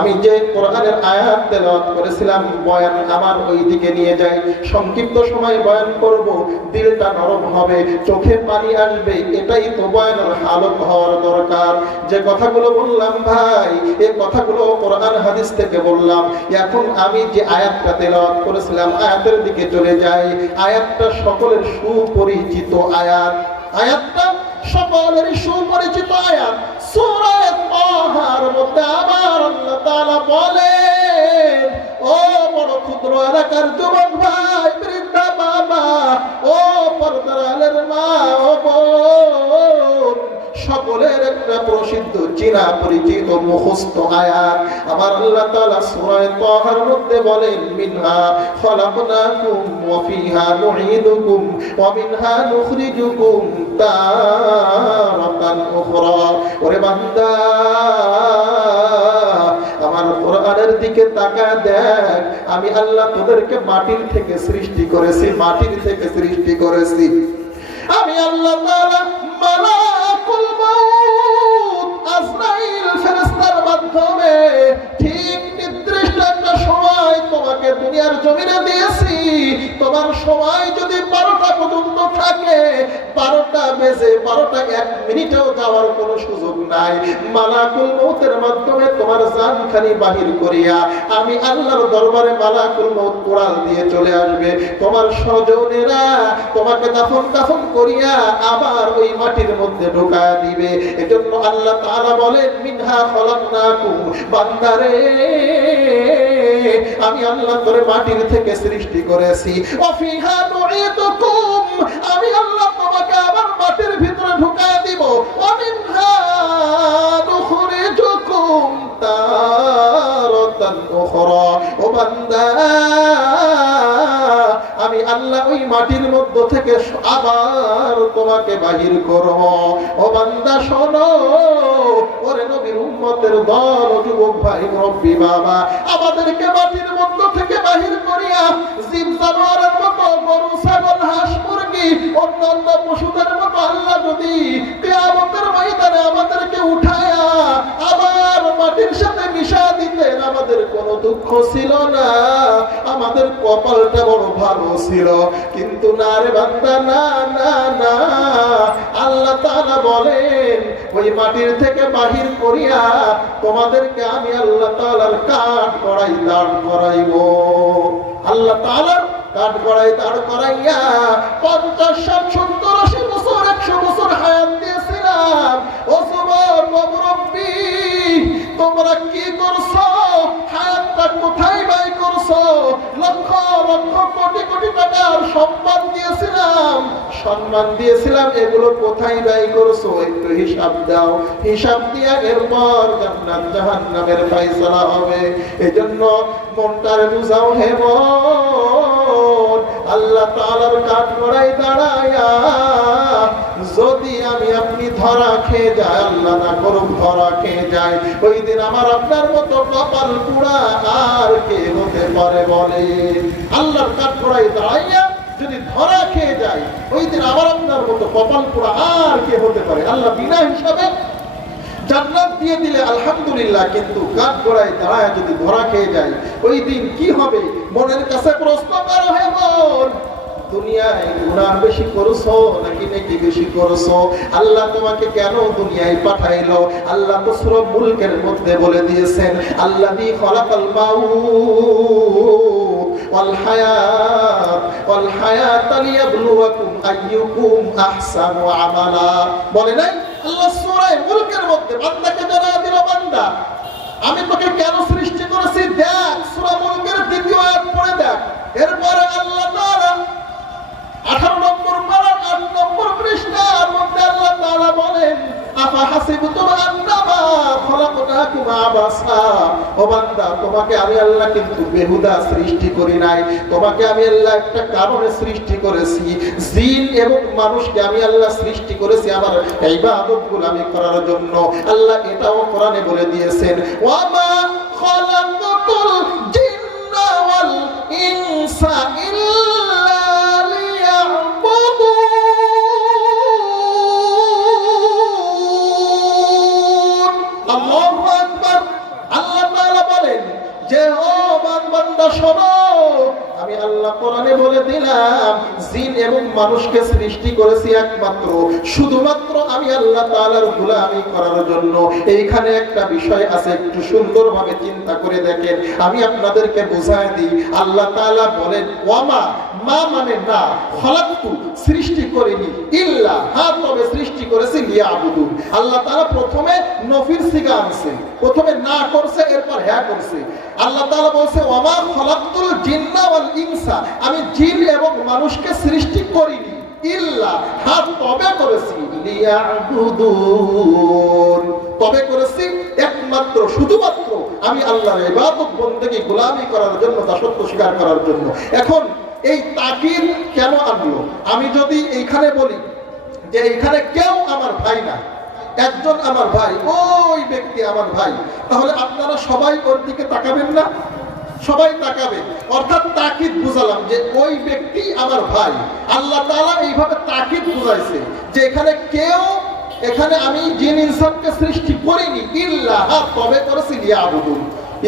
আমি যে কোরআনের আয়াত তেলাওয়াত করেছিলাম, বয়ান আমার ওই দিকে নিয়ে যায়। সংক্ষিপ্ত সময় বয়ান করব, দিলটা নরম হবে, চোখে পানি আসবে, এটাই তো বয়ানের হালত হওয়ার দরকার। যে কথাগুলো বললাম ভাই, এই কথাগুলো কোরআন হাদিস থেকে বললাম। এখন আমি যে আয়াতটা তেলাওয়াত করেছিলাম, আয়াতের দিকে চলে যাই। আয়াতটা সকলের সুপরিচিত আয়াত, আয়াতটা সকলের সুপরিচিত আয়াত। সূরা তাহার মধ্যে আমার আল্লাহ তাআলা বলেন, ও বড় ক্ষুদ্র এলাকার যুবক ভাই, বৃদ্ধা বাবা, ও পর্দার আলের মা, ও বোন, সকলের একটা প্রসিদ্ধ চিনা পরিচিত মুখস্থ আয়াত আমার আল্লাহ তাআলা সূরা তাহার মধ্যে বলেন, মিনহা খলাকনাকুম ওয়া ফিহা নুঈদুকুম ওয়া মিনহা নুখরিজুকুম তারাতান উখরা। ওরে বান্দা, আমার কোরআনের দিকে তাকায় দেখ, আমি আল্লাহ তোদেরকে মাটির থেকে সৃষ্টি করেছি, মাটির থেকে সৃষ্টি করেছি। আমি আল্লাহ তাআলা মালাকুল মাউত আজরাইল ফেরেশতার মাধ্যমে ঠিক নির্দিষ্ট একটা সময় তোমাকে দুনিয়ার জমিনে দিয়েছি। তোমার সময় যদি 12টা পর্যন্ত থাকে, 12টা বেজে 12টা 1 মিনিটেও যাওয়ার কোনো সুযোগ নাই। মালাকুল মউতের মাধ্যমে তোমার জানখানি বাহির করিয়া আমি আল্লাহর দরবারে মালাকুল মউত কোরআন দিয়ে চলে আসবে। তোমার স্বজনেরা তোমাকে দাফন কাফন করিয়া আবার ওই মাটির মধ্যে ঢোকায়া দিবে। এজন্য আল্লাহ তাআলা বলেন, মিনহা খলাকনাকুম, বান্দারে আমি আল্লাহ তোরে মাটির থেকে সৃষ্টি করেছি। ওয়া ফিহা নুঈদুকুম, আমি আল্লাহ তোমাকে আবার মাটির ভিতরে ঢোকায়া দিব। ওয়া মিনহা নুখরিজুকুম তারাতান উখরা। ও বান্দা, আমি আল্লাহ ওই মাটির মধ্য থেকে আবার তোমাকে বাহির করব। ও বান্দা শোনো, ওরে নবীর উম্মতের দল, যুবক ভাই, মুরব্বি বাবা, আমাদেরকে মাটির মধ্য থেকে বাহির করিয়া জীব জানোয়ারের মতো, গরু ছাগল হাঁস মুরগি অন্যান্য পশুদের মতো আল্লাহ যদি কিয়ামতের ময়দানে আমাদেরকে উঠায়া আবার মাটির সাথে মিশা দিতেন, আমাদের কোনো দুঃখ ছিল না, আমাদের কপালটা বড় ভালো ছিল। কিন্তু না রে বান্দা, না না না, আল্লাহ তাআলা বলেন, ওই মাটির থেকে বাহির করিয়া তোমাদেরকে আমি আল্লাহ তাআলার কাঠ করাই দাঁড় করাইব। আল্লাহ তাআলার কাঠ করাই দাঁড় করাইয়া 50, 60, 70, 80 বছর, 100 বছর হায়াত দিয়েছিলাম। ও যুবক, ও মুরব্বি, তোমরা কি করছো? হায়াতটা কোথায় ব্যয় করছো? লক্ষ লক্ষ কোটি কোটি টাকার সম্মান দিয়েছিলাম, সম্মান দিয়েছিলাম, এগুলো কোথায় ব্যয় করছো? একটু হিসাব দাও। হিসাব দিয়া এরপর জান্নাত জাহান্নামের ফয়সালা হবে। এজন্য মনটারে বুঝাও হে মন, আল্লাহ তাআলার কাঠগড়ায় দাঁড়ায়া যদি আমি আপনি ধরা খেয়ে যাই, আল্লাহ না করুক ধরা খেয়ে যায়, ওই দিন আমার আপনার মতো কপাল পুরা আর কে হতে পারে বলে? আল্লাহর কাঠগড়ায় দাঁড়াইয়া যদি ধরা খেয়ে যায়, ওই দিন আমার আপনার মতো কপাল পুরা আর কে হতে পারে? আল্লাহ বিনা হিসাবে জান্নাত দিয়ে দিলে আলহামদুলিল্লাহ, কিন্তু কাঠগড়ায় দাঁড়ায় যদি ধরা খেয়ে যায়, ওই দিন কি হবে? মনের কাছে প্রশ্ন করো হে মন, দুনিয়ায় গুনাহ বেশি করছো নাকি নেকি বেশি করছো? আল্লাহ তোমাকে কেন দুনিয়ায় পাঠাইলো? আল্লাহ তো সূরা মুলকের মধ্যে বলে দিয়েছেন, আল্লাযী খলাকাল মাউত ওয়াল হায়াত লিয়াবলুয়াকুম আইয়ুকুম আহসানু আমালা। বলে নাই আল্লাহ সূরা মুলকের মধ্যে বান্দাকে জানা দিল, বান্দা আমি তোকে কেন সৃষ্টি করেছি দেখ। সূরা মুলকের 2য় আয়াত পড়ে দেখ। এরপরে আল্লাহ তাআলা 18 নম্বর পারা 8 নম্বর পৃষ্ঠার মধ্যে আল্লাহ তাআলা বলেন, আফা হাসিবতুম আন্নামা খলাকনাকুম আবাসা। ও বান্দা, তোমাকে আমি আল্লাহ কিন্তু বেহুদা সৃষ্টি করি নাই, তোমাকে আমি আল্লাহ একটা কারণে সৃষ্টি করেছি। জিন এবং মানুষকে আমি আল্লাহ সৃষ্টি করেছি আমার ইবাদতগুলো আমি করার জন্য। আল্লাহ এটাও কোরআনে বলে দিয়েছেন, ওয়া মা খলাকতুল জিন্না ওয়াল ইনসা ইল্লা লিয়াবুদুন। আল্লাহু আকবার। আল্লাহ তাআলা যে ও বান্দা শোনো, আমি আল্লাহ কোরআনে বলে দিলাম জিন এবং মানুষকে সৃষ্টি করেছি একমাত্র শুধুমাত্র আমি আল্লাহ তাআলার গোলামি করার জন্য। এইখানে একটা বিষয় আছে, একটু সুন্দরভাবে চিন্তা করে দেখেন, আমি আপনাদেরকে বুঝায় দিই। আল্লাহ তাআলা বলেন ওয়ামা, মা মানে না, খলাকতু সৃষ্টি করিনি, ইল্লা হ্যাঁ তবে সৃষ্টি করেছি লিয়াবুদুন। আল্লাহ তাআলা প্রথমে নফির সিগা আনছে, প্রথমে না করছে এরপর হ্যাঁ করছে। আল্লাহ তাআলা বলছে ওয়ামা খলাকতুল জিন্না ওয়াল ইনসা, আমি জিন এবং মানুষকে সৃষ্টি করিনি, ইল্লা হ্যাঁ তবে করেছি লিয়াবুদুন, তবে করেছি একমাত্র শুধুমাত্র আমি আল্লাহর ইবাদত বন্দেগী গোলামি করার জন্য, দাসত্ব স্বীকার করার জন্য। এখন এই তাকিদ কেন আনলো? আমি যদি এইখানে বলি যে এইখানে কেউ আমার ভাই না, একজন আমার ভাই, ওই ব্যক্তি আমার ভাই, তাহলে আপনারা সবাই ওর দিকে তাকাবেন না? সবাই তাকাবে, অর্থাৎ তাকিদ বুঝালাম যে ওই ব্যক্তি আমার ভাই। আল্লাহ তাআলা এইভাবে তাকিদ বুঝাইছে যে এখানে কেউ, এখানে আমি জিন ইনসানকে সৃষ্টি করিনি, ইল্লা তবে করেছি লিয়াবুদুন,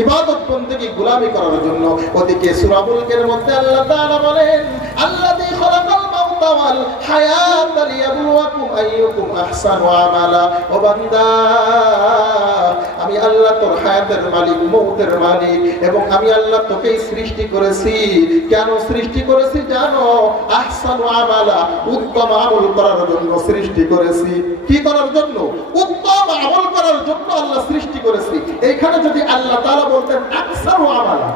ইবাদত বন্দেগী গোলামি করার জন্য। ওদিকে সূরা মুলকের মধ্যে আল্লাহ তাআলা বলেন আল্লাযী খালাকাল মাউতা ওয়াল হায়াতা লিয়াবলুয়াকুম আইয়ুকুম আহসানু আমালা। ও বান্দা, আমি আল্লাহ তোর হায়াতের মালিক, মউতের মালিক, এবং আমি আল্লাহ তোকেই সৃষ্টি করেছি। কেন সৃষ্টি করেছি জানো? আহসানু আমালা, উত্তম আমল করার জন্য সৃষ্টি করেছি। কি করার জন্য? উত্তম আমল করার জন্য আল্লাহ সৃষ্টি করেছি। এইখানে যদি আল্লাহ তাআলা বলতেন আকসারু আমালা,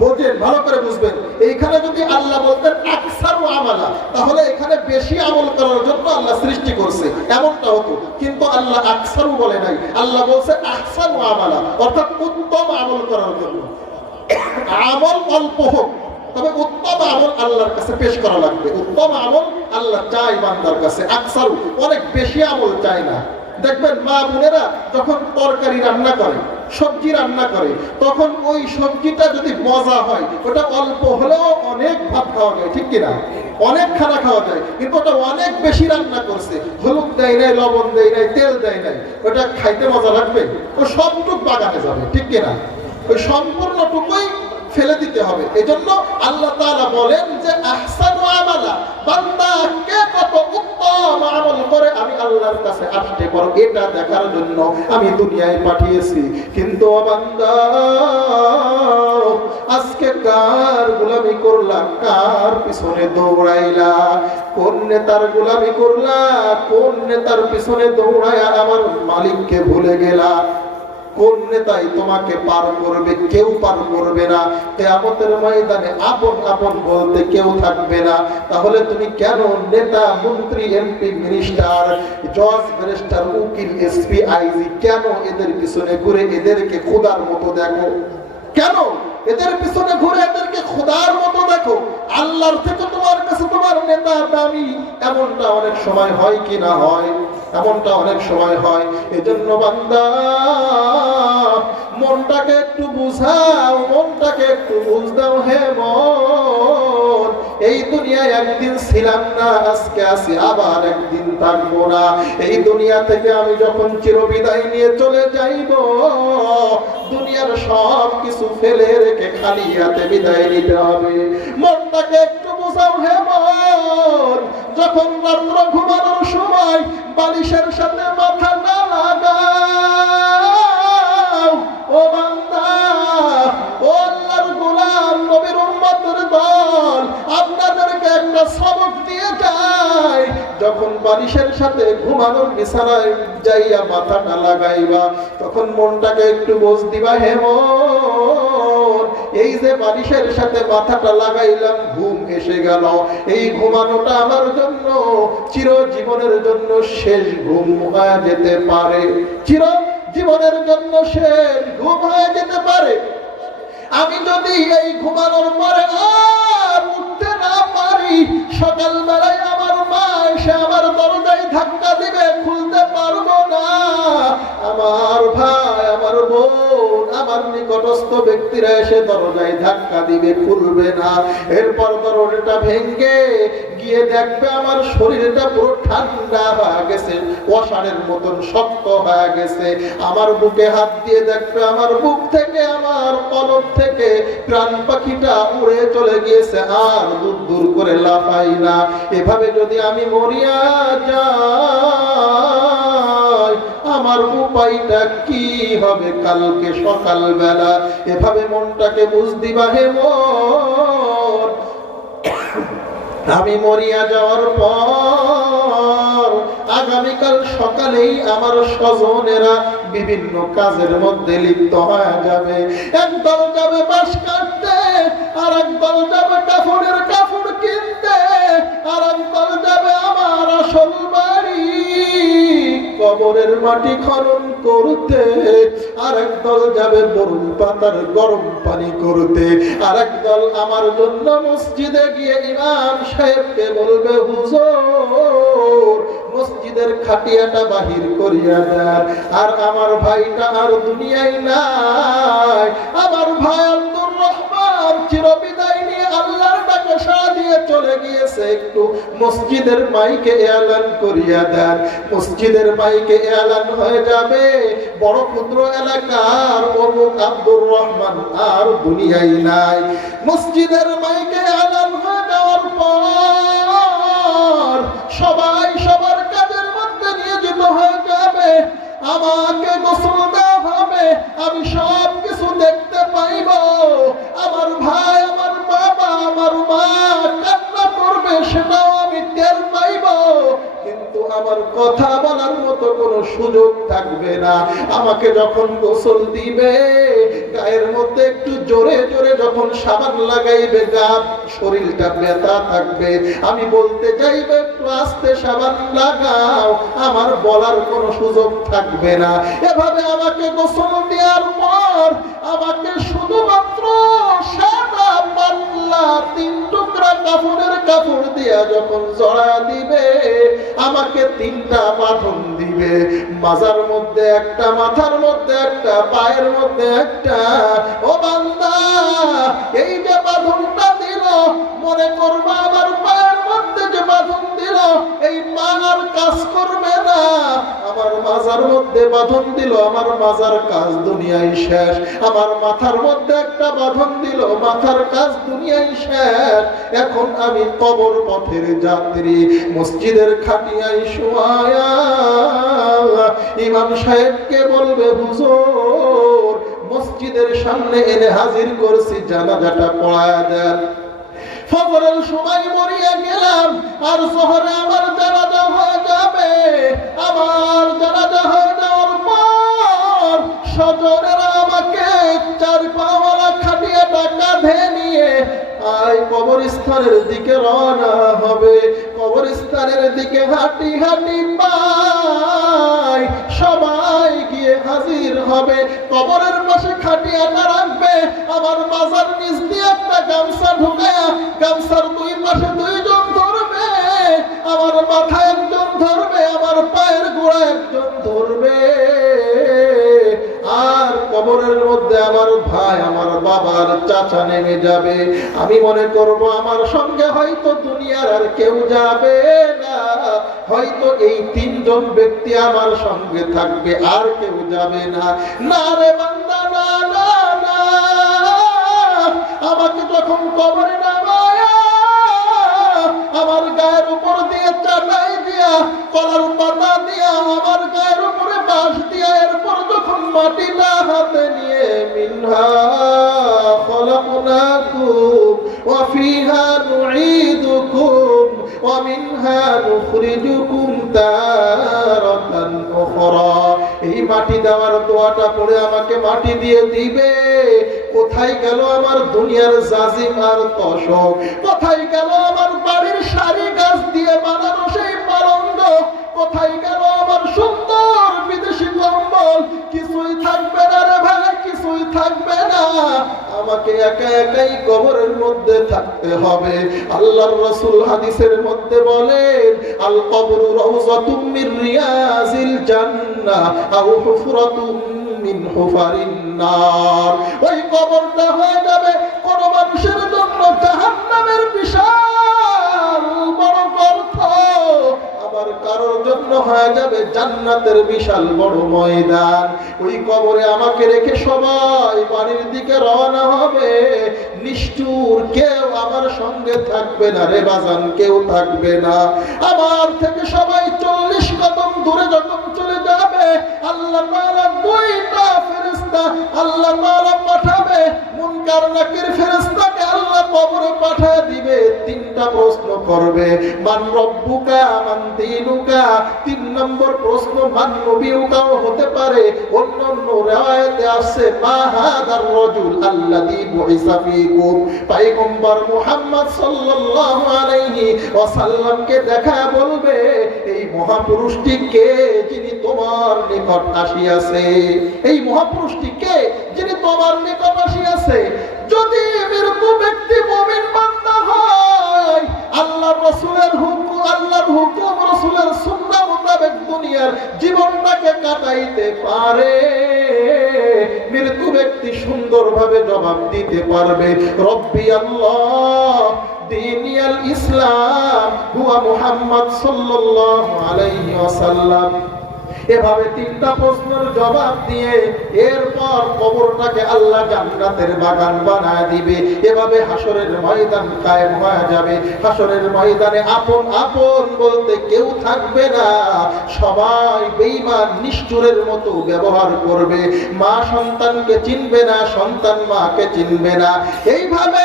বোঝেন ভালো করে বুঝবেন, এইখানে যদি আল্লাহ বলতেন আকসারু আমালা, তাহলে এখানে বেশি আমল করার জন্য আল্লাহ সৃষ্টি করছে, এমনটা হতো। কিন্তু আল্লাহ আকসারু বলে নাই, আল্লাহ বলছে আহসানু আমালা, অর্থাৎ উত্তম আমল করার জন্য। আমল অল্প হোক, তবে উত্তম আমল আল্লাহর কাছে পেশ করা লাগবে। উত্তম আমল আল্লাহ চাই বান্দার কাছে, আকসারু অনেক বেশি আমল চায় না। দেখবেন মা বোনেরা যখন তরকারি রান্না করে, সবজি রান্না করে, তখন ওই সবজিটা যদি মজা হয়, ওটা অল্প হলেও অনেক ভাত খাওয়া যায়, ঠিক কিনা? অনেক খানা খাওয়া যায়। কিন্তু ওটা অনেক বেশি রান্না করছে, হলুদ দেয় নাই, লবণ দেয় নাই, তেল দেয় নাই, ওটা খাইতে মজা লাগবে? ও সবটুক বাগানে যাবে, ঠিক কিনা? ওই সম্পূর্ণটুকুই ফেলে দিতে হবে। এজন্য আল্লাহ তাআলা বলেন যে আহসানু আমালা, বান্দা কে কত উত্তম আমল করে আমি আল্লাহর কাছে আসতে পারো, এটা দেখার জন্য আমি দুনিয়ায় পাঠিয়েছি। কিন্তু বান্দা, আজকে কার গোলামি করলা? কার পিছনে দৌড়াইলা? কোন নেতার গোলামি করলা? কোন নেতার পিছনে দৌড়ায়া আমার মালিককে ভুলে গেলা? কোন নেতাই তোমাকে পার করবে? কেউ পার করবে না। কিয়ামতের ময়দানে আপন আপন বলতে কেউ থাকবে না। তাহলে তুমি কেন নেতা, মন্ত্রী, এমপি, মিনিস্টার, জজ, ব্যারিস্টার, উকিল, এসপি, আইজি, কেন এদের পিছনে ঘুরে এদেরকে খোদার মতো দেখো? কেন এদের পিছনে ঘুরে এদেরকে খোদার মতো দেখো? আল্লাহর থেকে তোমার কাছে তোমার নেতা দামি, এমনটা অনেক সময় হয় কি না হয়? এমনটা অনেক সময় হয়। এজন্য বান্দা, মনটাকে একটু বুঝাও, মনটাকে একটু বুঝ দাও। হে মন, এই দুনিয়ায় একদিন ছিলাম না, আজকে আছি, আবার একদিন থাকবো না। এই দুনিয়া থেকে আমি যখন চিরবিদায় নিয়ে চলে যাইব, দুনিয়ার সব কিছু ফেলে রেখে খালি হাতে বিদায় নিতে হবে। মনটাকে একটু বুঝাও হে মন, যখন রাত্র ঘুমানোর সময় বালিশের সাথে মাথা না লাগাও। ও বান্দা, ও আল্লাহর গোলাম, নবীর উম্মতের দল, আপনাদেরকে একটা সবক দিয়ে যায়। যখন বালিশের সাথে ঘুমানোর বিছানায় যাইয়া মাথাটা লাগাইবা, তখন মনটাকে একটু বোঝ দিবা। হে মন, এই যে বালিশের সাথে মাথাটা লাগাইলাম, ঘুম এসে গেল, এই ঘুমানোটা আমার জন্য চিরজীবনের জন্য শেষ ঘুম হয়ে যেতে পারে। চির জীবনের জন্য শেষ ঘুম হয়ে যেতে পারে। আমি যদি এই ঘুমানোর পরে আর উঠতে না পারি, সকালবেলায় আমার মা এসে আমার দরজায় ধাক্কা দিবে, খুলতে পারবো না। আমার ভাই, আমার বোন, আমার আমার নিকটস্থ ব্যক্তিরা এসে দরজায় ধাক্কা দিবে, খুলবে না। এরপর দরজাটা ভেঙে গিয়ে দেখবে আমার শরীরটা পুরো ঠান্ডা হয়ে গেছে, অষাঢ়ের মতন শক্ত হয়ে গেছে। আমার বুকে হাত দিয়ে দেখবে আমার বুক থেকে, আমার কলব থেকে প্রাণ পাখিটা উড়ে চলে গিয়েছে, আর দূর দূর করে লাফাই না। এভাবে যদি আমি মরিয়া যাই, আমার উপায়টা কি হবে কালকে সকালবেলা? এভাবে মনটাকে বুঝ দিবা হে মন। আমি মরিয়া যাওয়ার পর আগামীকাল সকালেই আমার স্বজনেরা বিভিন্ন কাজের মধ্যে লিপ্ত হয়ে যাবে। একদল যাবে বাঁশ কাটতে, আর একদল যাবে কাপড়ের কাপড় কিনতে, আর একদল যাবে আমার আসল বাড়ি কবরের মাটি খনন করতে, আর একদল যাবে বরুণ পাতার গরম পানি করতে, আর একদল আমার জন্য মসজিদে গিয়ে ইমাম সাহেবকে বলবে, হুজুর মসজিদের খাটিয়াটা বাহির করিয়া দেন। আর আমার ভাইটা আর দুনিয়ায় নাই, আমার ভাই আব্দুর রহমান চিরবিদায় নিয়ে আল্লাহর ডাকে সাড়া দিয়ে চলে গিয়েছে, একটু মসজিদের মাইকে এলান করিয়া দেন। মসজিদের মাইকে এলান হয়ে যাবে, বড় ক্ষুদ্র এলাকার অমুক আব্দুর রহমান আর দুনিয়ায় নাই। মসজিদের মাইকে এলান হয়ে যাওয়ার পর সবাই সবার কাজের মধ্যে নিয়োজিত হয়ে যাবে। আমাকে গোসল দেওয়া হবে, আমি সব কিছু দেখতে পাইব। আমার ভাই, আমার বাবা, আমার মা কান্না করবে, সেটাও আমি টের পাইব, কিন্তু আমার কথা বলার মতো কোনো সুযোগ থাকবে না। আমাকে যখন গোসল দিবে, গায়ের মধ্যে একটু জোরে জোরে যখন সাবান লাগাইবে, গা শরীরটা ব্যথা থাকবে, আমি বলতে চাইবে একটু আস্তে সাবান লাগাও, আমার বলার কোনো সুযোগ থাকবে না। এভাবে আমাকে গোসল দেওয়ার পর আমাকে শুধুমাত্র সাদা পাতলা 3 টুকরা কাপড়ের কাপড় দিয়া যখন জড়া দিবে, আমাকে 3টা বাঁধন দিবে, মাজার মধ্যে একটা, মাথার মধ্যে একটা, পায়ের মধ্যে একটা। ও বান্দা, এই যে বাঁধনটা দিল, মনে করবা আমার পায়ের মধ্যে যে বাঁধন দিল, এই পা আর কাজ করবে না। আমার মাজার মধ্যে বাঁধন দিল, আমার মাজার কাজ দুনিয়ায় শেষ। আমার মাথার মধ্যে একটা বাঁধন দিল, মাথার কাজ দুনিয়ায় শেষ। এখন আমি কবর পথের যাত্রী। মসজিদের খাটিয়ায় শোয়া ইমাম সাহেবকে বলবে, হুজুর মসজিদের সামনে এনে হাজির করছি, জানাজাটা পড়ায়া দেন। ফজরের সময় মরিয়া গেলাম, আর শহরে আমার জানাজা হয়ে যাবে। আমার জানাজা হয়ে যাওয়ার পর স্বজনেরা আমাকে 4 পাওয়ালা খাটিয়াটা কাঁধে নিয়ে কবরস্থানের দিকে রওনা হবে। কবরস্থানের দিকে হাঁটি হাঁটি পাই সবাই গিয়ে হাজির হবে। কবরের পাশে খাটিয়াটা রাখবে, আমার মাজার নিচ দিয়ে একটা গামছা ঢুকায়া গামছার 2 পাশে 2 জন ধরবে, আমার মাথায় একজন ধরবে, আমার পায়ের গোড়া একজন ধরবে। আর কবরের মধ্যে আমার ভাই, আমার বাবার চাচা নেমে যাবে। আমি মনে করব আমার সঙ্গে হয়তো দুনিয়ার আর কেউ যাবে না, হয়তো এই 3 জন ব্যক্তি আমার সঙ্গে থাকবে, আর কেউ যাবে না। না রে বান্দা, না না না, আমাকে যখন কবরে নামায়া আমার গায়ের উপর দিয়ে চাটাই দিয়া, কলার পাতা দিয়া, আমার গায়ের উপরে বাঁশ দিয়া, এরপর যখন মাটিটা হাতে নিয়ে মিনহা খলাকনাকুম ওয়া ফিহা নুঈদুকুম ওয়া মিনহা নুখরিজুকুম তারাতান উখরা, এই মাটি দেওয়ার দোয়াটা পড়ে আমাকে মাটি দিয়ে দিবে। কোথায় গেল আমার দুনিয়ার জাজিম আর তশক? কোথায় গেল আমার বাড়ির সারি গাছ দিয়ে বানানো সেই পালঙ্ক? কোথায় গেল আমার সুন্দর বিদেশি কম্বল? কিছুই থাকবে না রে ভাই, কিছুই থাকবে না। আমাকে একা একাই কবরের মধ্যে থাকতে হবে। আল্লাহর রাসূল হাদিসের মধ্যে বলেন, আল কবরু রাউযাতুম মির রিয়াজিল জান্নাহ আও হুফরাতুম মিন হুফারিন নার। ওই কবরটা হয়ে যাবে কোন মানুষের জন্য জাহান্নামের বিশাল বড় গর্ত, আবার কারোর জন্য হয়ে যাবে জান্নাতের বিশাল বড় ময়দান। ওই কবরে আমাকে রেখে সবাই বাড়ির দিকে রওনা হবে। নিষ্ঠুর কেউ আমার সঙ্গে থাকবে না রে বাজান, কেউ থাকবে না। আমার থেকে সবাই 40 কদম দূরে যখন চলে যাবে, আল্লাহ তাআলা দুইটা ফেরেশতা আল্লাহ তাআলা পাঠাবে। মুনকার নাকির ফেরেশতাকে আল্লাহ কবরে পাঠিয়ে দিবে। তিনটা প্রশ্ন করবে, মান রব্বুকা, মান দীনুকা। 3 নম্বর প্রশ্ন মান নবিয়ুকাও হতে পারে। অন্যান্য riwayate আছে মা হাদার রাজুল আল্লাযী বুইসা ফীকুম। পয়গম্বর মুহাম্মদ সাল্লাল্লাহু আলাইহি ওয়াসাল্লামকে দেখা বলবে, এই মহাপুরুষটি কে যিনি তোমার নিকট আসিয়াছে? এই মহাপুরুষটি কে যিনি তোমার নিকট আসিয়াছে? যদি মৃত ব্যক্তি মুমিন বান্দা হয়, আল্লাহর রাসূলের হুকুম, আল্লাহর হুকুম রাসূলের সুন্নাহ মোতাবেক দুনিয়ার জীবনটাকে কাটাইতে পারে, মৃত ব্যক্তি সুন্দরভাবে জবাব দিতে পারবে, রব্বি আল্লাহ দীনিয়াল ইসলাম হুয়া মুহাম্মদ সাল্লাল্লাহু আলাইহি ওয়াসাল্লাম। এভাবে 3টা প্রশ্নের জবাব দিয়ে এরপর কবরটাকে আল্লাহ জান্নাতের বাগান বানায় দিবে। এভাবে হাসরের ময়দান কায়েম হয়ে যাবে। হাসরের ময়দানে আপন আপন বলতে কেউ থাকবে না, সবাই বেঈমান নিষ্ঠুরের মতো ব্যবহার করবে। মা সন্তানকে চিনবে না, সন্তান মাকে চিনবে না। এইভাবে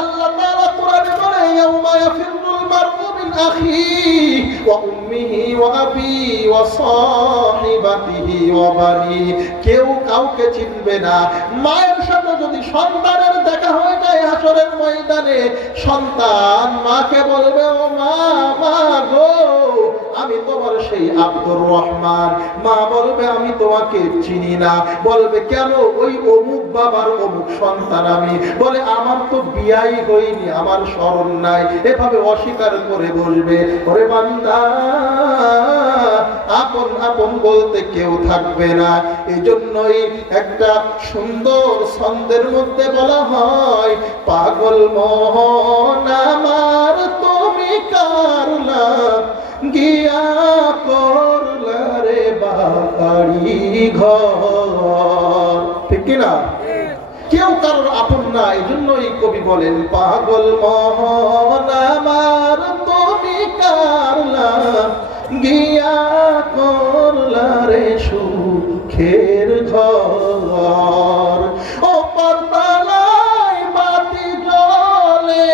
আল্লাহ তাআলা কোরআনে বলে, ইয়াউমা ইয়াফিরুল মারউ মিন আখিহি ওয়া উম্মিহি ওয়া আবিহি ওয়া সাহিবাতিহি ওয়া বানি। কেউ কাউকে চিনবে না। মায়ের সাথে যদি সন্তানের দেখা হয়ে যায় হাসরের ময়দানে, সন্তান মাকে বলবে, ও মা, মা গো, আমি তোমার সেই আব্দুর রহমান। মা বলবে, আমি তোমাকে চিনি না। বলবে, কেন? ওই অমুক বাবার অমুক সন্তান আমি। বলে, আমার তো বিয়াই হয়নি, আমার স্মরণ নাই। এভাবে অস্বীকার করে বসবে। ওরে বান্দা, আপন আপন বলতে কেউ থাকবে না। এই জন্যই একটা সুন্দর ছন্দের মধ্যে বলা হয়, পাগল মন আমার তুমি কারলা গিয়া করলা রে বাড়ি ঘর। ঠিক কিনা? কেউ কারোর আপন না। এই জন্যই কবি বলেন, পাগল মন আমার তুমি কারলা গিয়া করলা রে সুখের ঘর। ও পরতলায় বাতি জ্বলে,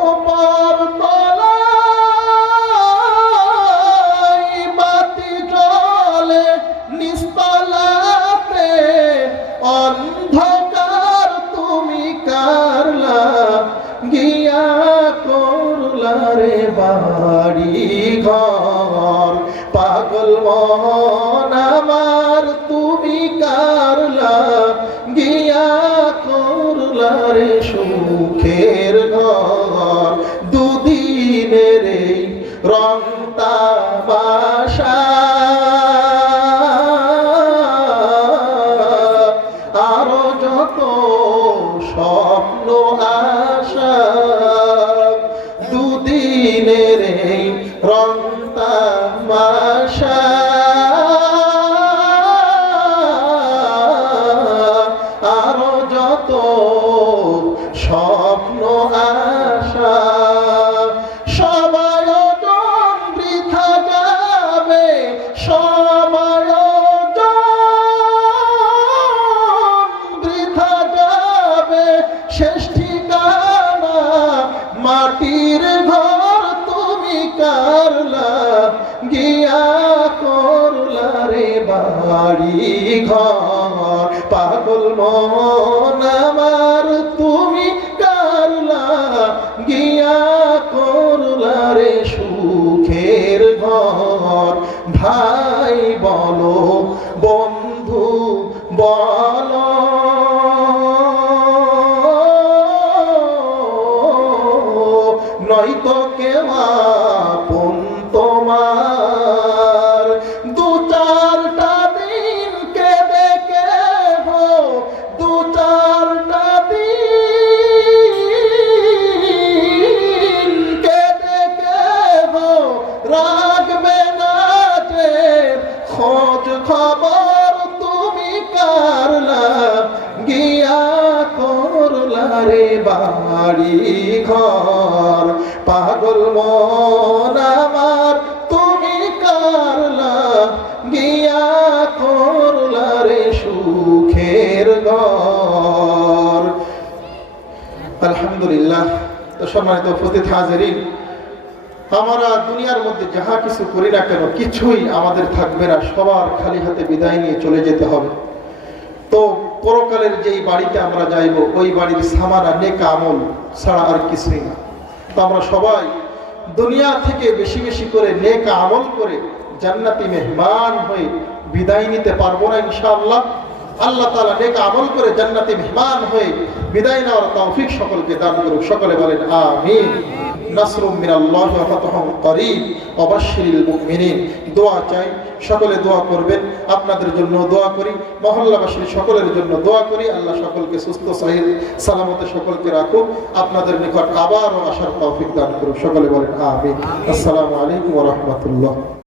ও পরতলায় বাতি জ্বলে, নিস্তলাতে অন্ধকার তুমি কারলা গিয়া করলা রে বাড়ি ঘর। পাগল মন আমার তুমি কারলা গিয়া করলা রে সুখের ঘর। দুদিনের এই রং তামাশা আরো যত স্বপ্ন আশা, দুদিনের এই রং তামাশা আরো যত স্বপ্ন আশা, সবাই বৃথা যাবে, সবাই বৃথা যাবে। শেষ ঠিকানা মাটির ঘর তুমি কারলা গিয়া করলা রে বাড়ি ঘর। পাগল মন আমার তুমি কারলা গিয়া করলা রে সুখের ঘর। ভাই বলো, বন্ধু বলো, নয়তো কেউ আপন তোমার। 2-4টা দিন কেঁদে কেহ রে বাড়ি ঘর, পাগল মন আমার তুমি কারলা গিয়া করলা রে সুখের ঘর। আলহামদুলিল্লাহ। তো সম্মানিত উপস্থিত হাজিরিন, আমরা দুনিয়ার মধ্যে যাহা কিছু করি না কেন কিছুই আমাদের থাকবে না, সবার খালি হাতে বিদায় নিয়ে চলে যেতে হবে। তো পরকালের যেই বাড়িতে আমরা যাইব ওই বাড়ির সামানা নেক আমল ছাড়া আর কিছুই না। তো আমরা সবাই দুনিয়া থেকে বেশি বেশি করে নেক আমল করে জান্নাতি মেহমান হয়ে বিদায় নিতে পারবো না ইনশাআল্লাহ? আল্লাহ তাআলা নেক আমল করে জান্নাতি মেহমান হয়ে বিদায় নেওয়ার তৌফিক সকলকে দান করুক। সকলে বলেন আমিন। নাসরুম মিনাল্লাহি ওয়া ফাতহুন করিব ওয়া বাশশিরিল মুমিনিন। দোয়া চাই, সকলে দোয়া করবেন। আপনাদের জন্য দোয়া করি, মহল্লাবাসীর সকলের জন্য দোয়া করি। আল্লাহ সকলকে সুস্থ সহিহ সালামতে সকলকে রাখুক, আপনাদের নিকট আবারও আসার তৌফিক দান করুক। সকলে বলেন আমিন। আসসালামু আলাইকুম ওয়া রাহমাতুল্লাহ।